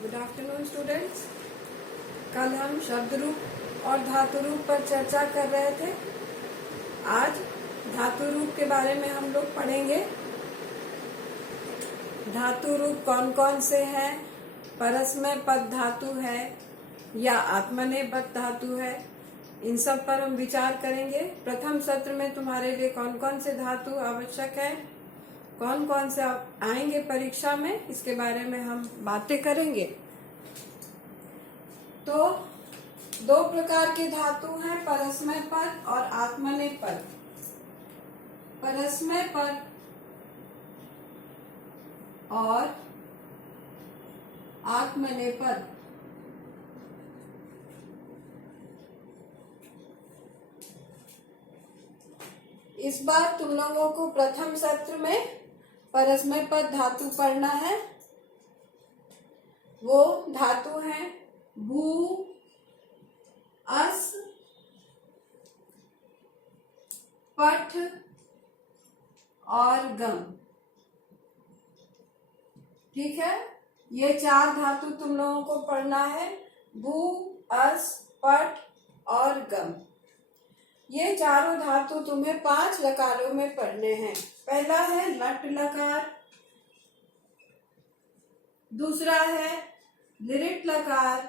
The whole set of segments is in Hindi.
Good afternoon students. कल हम शब्द रूप और धातु रूप पर चर्चा कर रहे थे। आज धातु रूप के बारे में हम लोग पढ़ेंगे। धातु रूप कौन कौन से हैं, परस्मय पद धातु है या आत्मनेपद धातु है, इन सब पर हम विचार करेंगे। प्रथम सत्र में तुम्हारे लिए कौन कौन से धातु आवश्यक है, कौन कौन से आएंगे परीक्षा में, इसके बारे में हम बातें करेंगे। तो दो प्रकार के धातु हैं, परस्मय पद और आत्मनेपद। परस्मय पद और आत्मनेपद। इस बार तुम लोगों को प्रथम सत्र में परस्मय पद धातु पढ़ना है। वो धातु है भू, अस, पठ और गम। ठीक है, ये चार धातु तुम लोगों को पढ़ना है, भू, अस, पठ और गम। ये चारों धातु तुम्हें 5 लकारों में पढ़ने हैं। पहला है लट लकार, दूसरा है लिरिट लकार,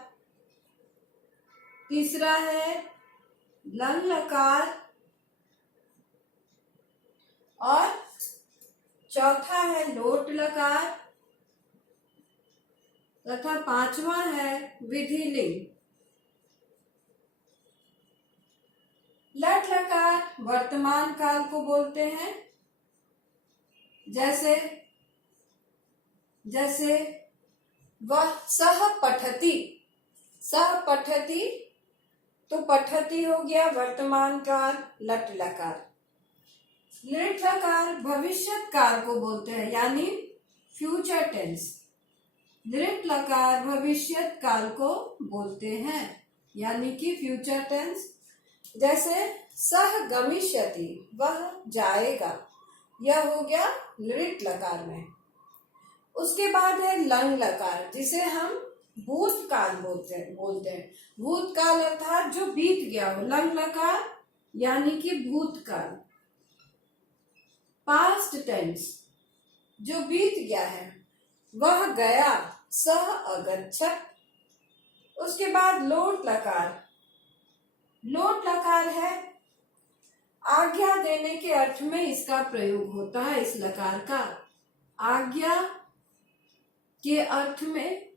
तीसरा है लंग लकार और चौथा है लोट लकार तथा पांचवा है विधिलिंग। लट लकार वर्तमान काल को बोलते हैं, जैसे जैसे वह सह पठती, सह पठती, तो पठती हो गया वर्तमान काल लट लकार। लिट लकार भविष्यत काल को बोलते हैं, यानी फ्यूचर टेंस। लिट लकार भविष्यत काल को बोलते हैं, यानी कि फ्यूचर टेंस। जैसे सह गमिष्यति, वह जाएगा, यह हो गया लिट लकार में। उसके बाद है लंग लकार, जिसे हम भूतकाल बोलते हैं। भूतकाल अर्थात जो बीत गया हो, लंग लकार यानी कि भूतकाल, पास्ट टेंस, जो बीत गया है। वह गया, सह अगच्छत। उसके बाद लोट लकार। लोट लकार है आज्ञा देने के अर्थ में इसका प्रयोग होता है। इस लकार का आज्ञा के अर्थ में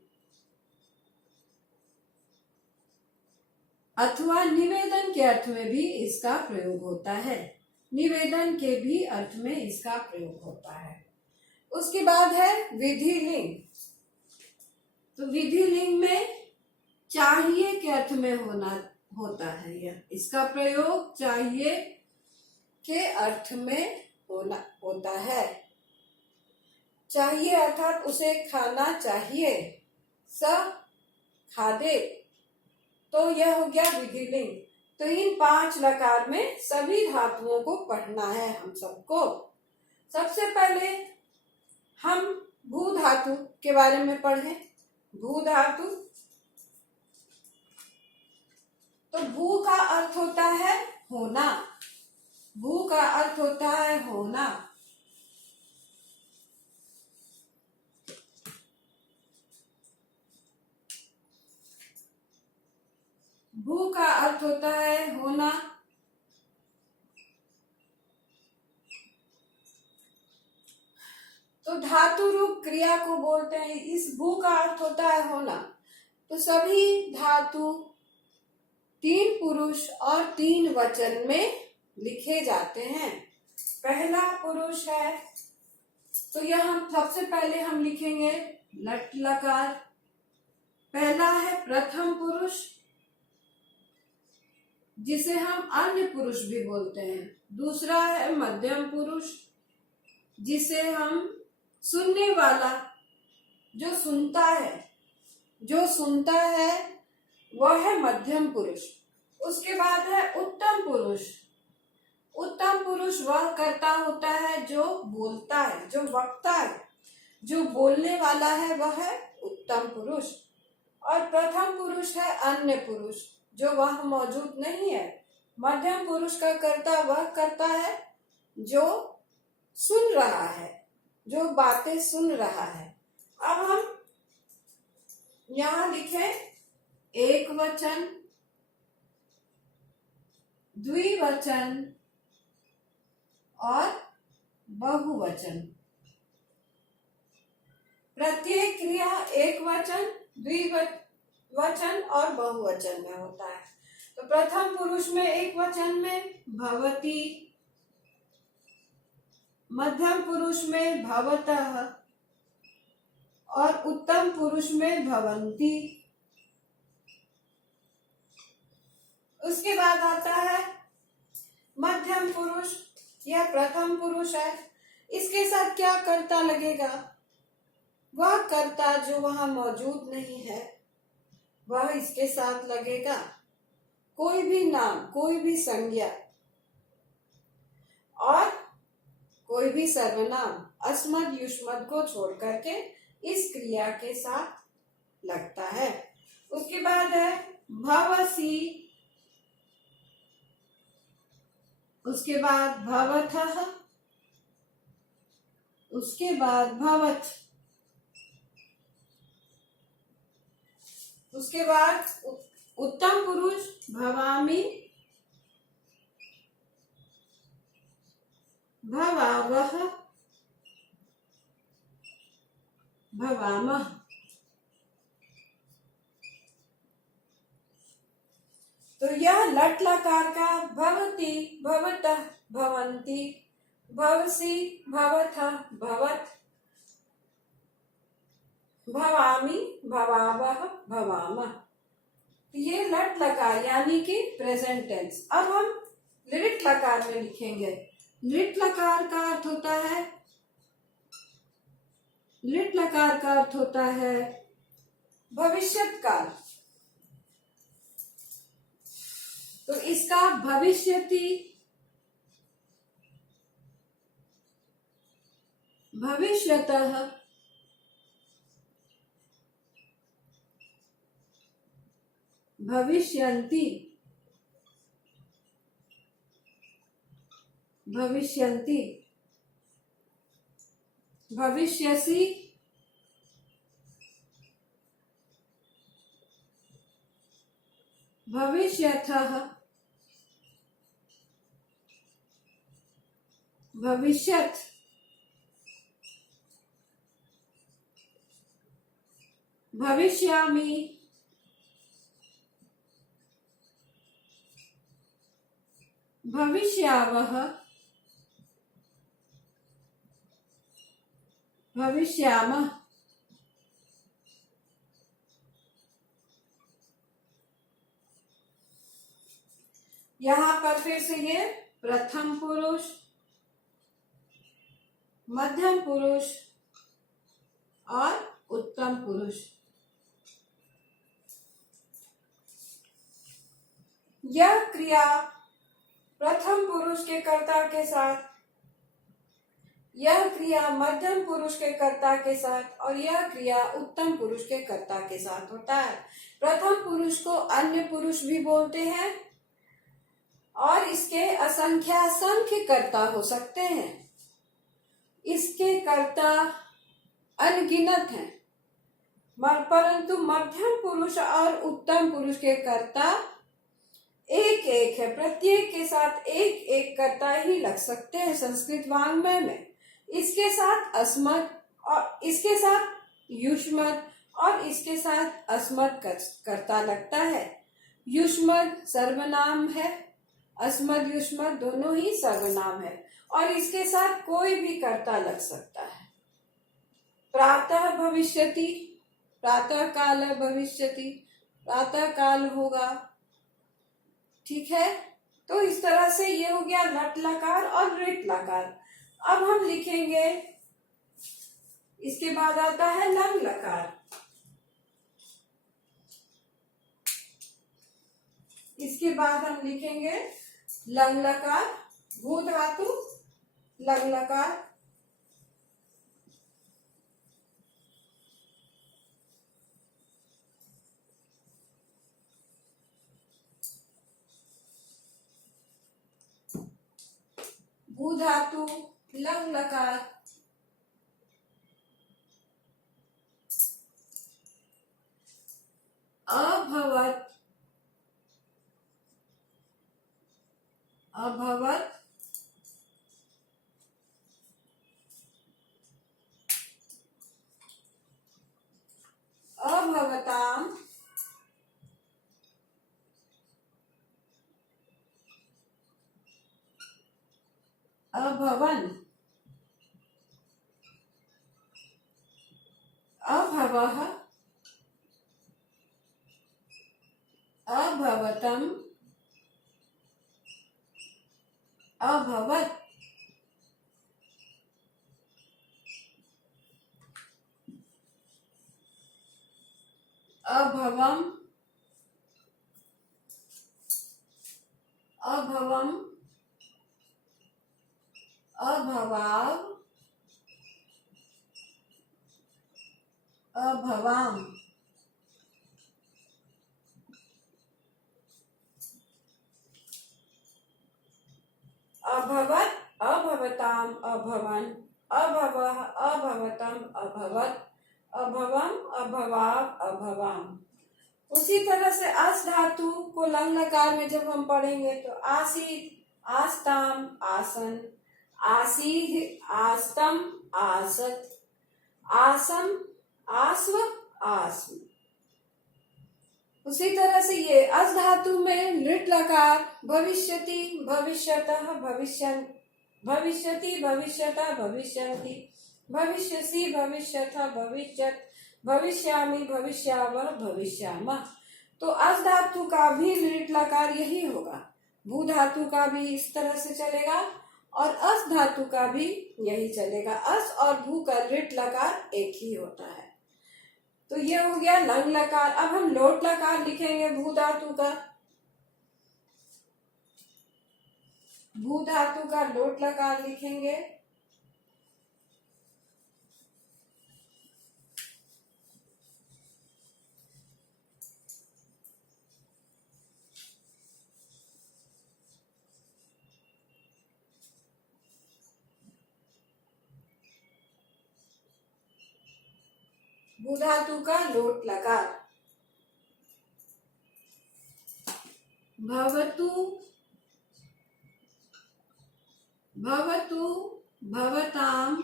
अथवा निवेदन के अर्थ में भी इसका प्रयोग होता है। निवेदन के भी अर्थ में इसका प्रयोग होता है। उसके बाद है विधिलिंग। तो विधिलिंग में चाहिए के अर्थ में होता है यह। इसका प्रयोग चाहिए के अर्थ में होता है। चाहिए अर्थात उसे खाना चाहिए, स खादे, तो यह हो गया विधिलिंग। तो इन 5 लकार में सभी धातुओं को पढ़ना है हम सबको। सबसे पहले हम भू धातु के बारे में पढ़ें। भू धातु, तो भू का अर्थ होता है होना। भू का अर्थ होता है होना। भू का अर्थ होता है होना। तो धातु रूप क्रिया को बोलते हैं। इस भू का अर्थ होता है होना। तो सभी धातु 3 पुरुष और 3 वचन में लिखे जाते हैं। पहला पुरुष है, तो यह हम सबसे पहले हम लिखेंगे लट लकार। पहला है प्रथम पुरुष, जिसे हम अन्य पुरुष भी बोलते हैं। दूसरा है मध्यम पुरुष, जिसे हम सुनने वाला, जो सुनता है वह है मध्यम पुरुष। उसके बाद है उत्तम पुरुष। उत्तम पुरुष वह कर्ता होता है जो बोलता है, जो वक्ता है, जो बोलने वाला है, वह है उत्तम पुरुष, और प्रथम पुरुष है अन्य पुरुष जो वह मौजूद नहीं है। मध्यम पुरुष का कर्ता वह करता है जो सुन रहा है, जो बातें सुन रहा है। अब हम यहाँ लिखे एक वचन, द्विवचन और बहुवचन। प्रत्येक क्रिया एक वचन, द्विवचन और बहुवचन में होता है। तो प्रथम पुरुष में एक वचन में भवति, मध्यम पुरुष में भवतः और उत्तम पुरुष में भवन्ति। उसके बाद आता है मध्यम पुरुष, यह प्रथम पुरुष है। इसके साथ क्या कर्ता लगेगा? वह कर्ता जो वहां मौजूद नहीं है वह इसके साथ लगेगा। कोई भी नाम, कोई भी संज्ञा और कोई भी सर्वनाम अस्मद युष्मद को छोड़ करके इस क्रिया के साथ लगता है। उसके बाद है भवसी, उसके बाद भवतः, उसके बाद भवत, उसके बाद उत्तम पुरुष भवामि, भवावह, भवामः। तो यह लट लकार का भवति, भवतः, भवन्ति, भवसि, भवतः, भवत्, भवामि, भवावह, भवामः। ये लट लकार यानी कि प्रेजेंट टेंस। अब हम लिट लकार में लिखेंगे। लिट लकार का अर्थ होता है, लिट लकार का अर्थ होता है भविष्यत काल। तो इसका भविष्यति, भविष्यतः, भविष्यन्ति, भविष्यन्ति, भविष्यसि, भविष्यथः, भविष्यत्, भविष्यामि, भविष्यावः, भविष्यामः। यहाँ पर फिर से ये प्रथम पुरुष, मध्यम पुरुष और उत्तम पुरुष। यह क्रिया प्रथम पुरुष के कर्ता के साथ, यह क्रिया मध्यम पुरुष के कर्ता के साथ और यह क्रिया उत्तम पुरुष के कर्ता के साथ होता है। प्रथम पुरुष को अन्य पुरुष भी बोलते हैं और इसके असंख्य कर्ता हो सकते हैं। इसके कर्ता अनगिनत हैं, परंतु मध्यम पुरुष और उत्तम पुरुष के कर्ता एक एक है। प्रत्येक के साथ एक एक कर्ता ही लग सकते हैं संस्कृत वाङ्मय में। इसके साथ अस्मद और इसके साथ युष्मद और इसके साथ अस्मद कर्ता लगता है। युष्मद सर्वनाम है, अस्मद युष्मद दोनों ही सर्वनाम है और इसके साथ कोई भी कर्ता लग सकता है। प्रातः भविष्यति, प्रातः काल भविष्यति, प्रातः काल होगा। ठीक है, तो इस तरह से ये हो गया लट लकार और रिट लकार। अब हम लिखेंगे, इसके बाद आता है लंग लकार। इसके बाद हम लिखेंगे लंग लकार, भू धातु लंग लकार। भू धातु लंग लकार, अभवत, अभवत, अभवताम, अभवन, अभवः, अभवतम, अभवत, अभवम, अभवम, अभवाव, अभवाम, अभवत, अभवताम, अभवन, अभवः, अभवतम, अभवत, अभवम, अभवाव, अभवाम। उसी तरह से अस धातु को लंग लकार में जब हम पढ़ेंगे तो आसी, आस्ताम, आसन, आसीह, आस्तम, आसत, आसम, आस्व, आस्म। उसी तरह से ये अस धातु में नृट लकार भविष्यति, भविष्यतः, भविष्यन्, भविष्यति, भविष्यता, भविष्यन्ति, भविष्यसि, भविष्यथ, भविष्यत्, भविष्यामि, भविष्यावः, भविष्यामः। तो अस धातु का भी नृट लकार यही होगा। भू धातु का भी इस तरह से चलेगा और अस धातु का भी यही चलेगा। अस और भू का नृट लकार एक ही होता है। तो ये हो गया लंग लकार। अब हम लोट लकार लिखेंगे भू धातु का। भू धातु का लोट लकार लिखेंगे। भू धातु का लोट लकार भवतु, भवतु, भवताम,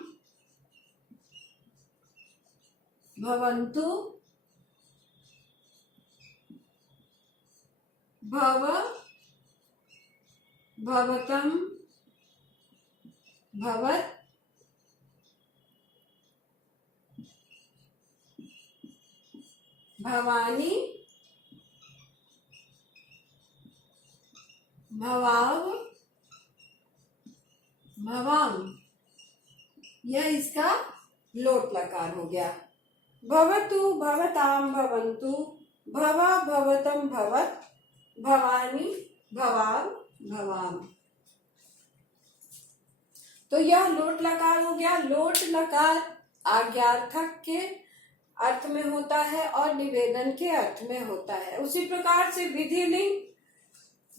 भवन्तु, भव, भवतम, भवत, भवानी, भवाव, भवाम। यह इसका लोट लकार हो गया। भवतु, भवताम, भवन्तु, भव, भवतम, भवत, भवानी, भवाव, भवाम। तो यह लोट लकार हो गया। लोट लकार आज्ञार्थक के अर्थ में होता है और निवेदन के अर्थ में होता है। उसी प्रकार से विधिलिंग,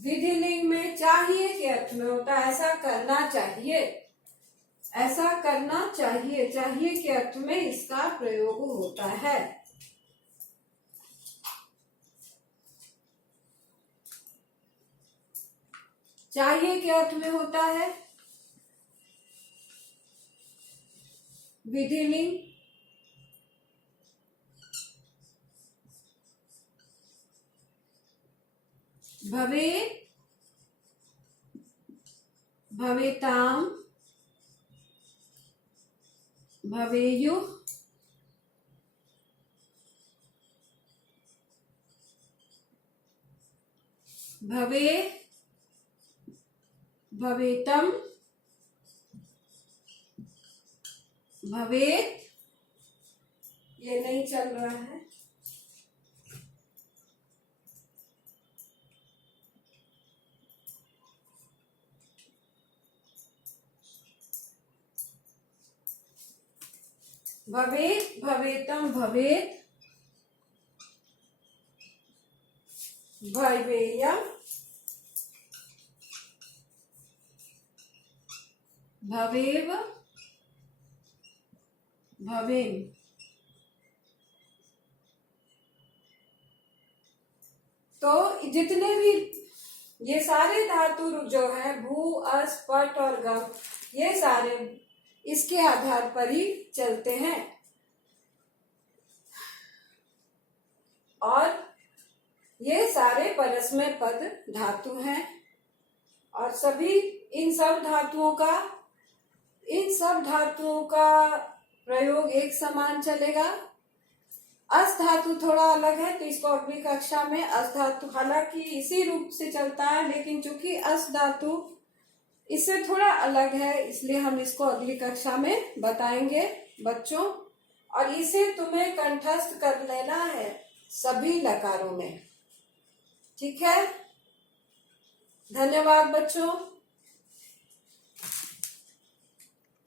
विधिलिंग में चाहिए के अर्थ में होता है। ऐसा करना चाहिए, ऐसा करना चाहिए, चाहिए के अर्थ में इसका प्रयोग होता है। चाहिए के अर्थ में होता है विधिलिंग। भवेत्, भवेताम, भवेयुः, भवे, भवेतम, भवेत। ये नहीं चल रहा है। भवेत, भवेतम, भवेत, भवेयम्, भवेव, भवेम। तो जितने भी ये सारे धातु जो है भू, अस, पट और गम, ये सारे इसके आधार पर ही चलते हैं। और ये सारे परस्मय पद धातु हैं और सभी इन सब धातुओं का प्रयोग एक समान चलेगा। अस धातु थोड़ा अलग है तो इसको अगली कक्षा में अस धातु, हालांकि इसी रूप से चलता है लेकिन चूंकि अस धातु इससे थोड़ा अलग है इसलिए हम इसको अगली कक्षा में बताएंगे बच्चों। और इसे तुम्हें कंठस्थ कर लेना है सभी लकारों में, ठीक है। धन्यवाद बच्चों।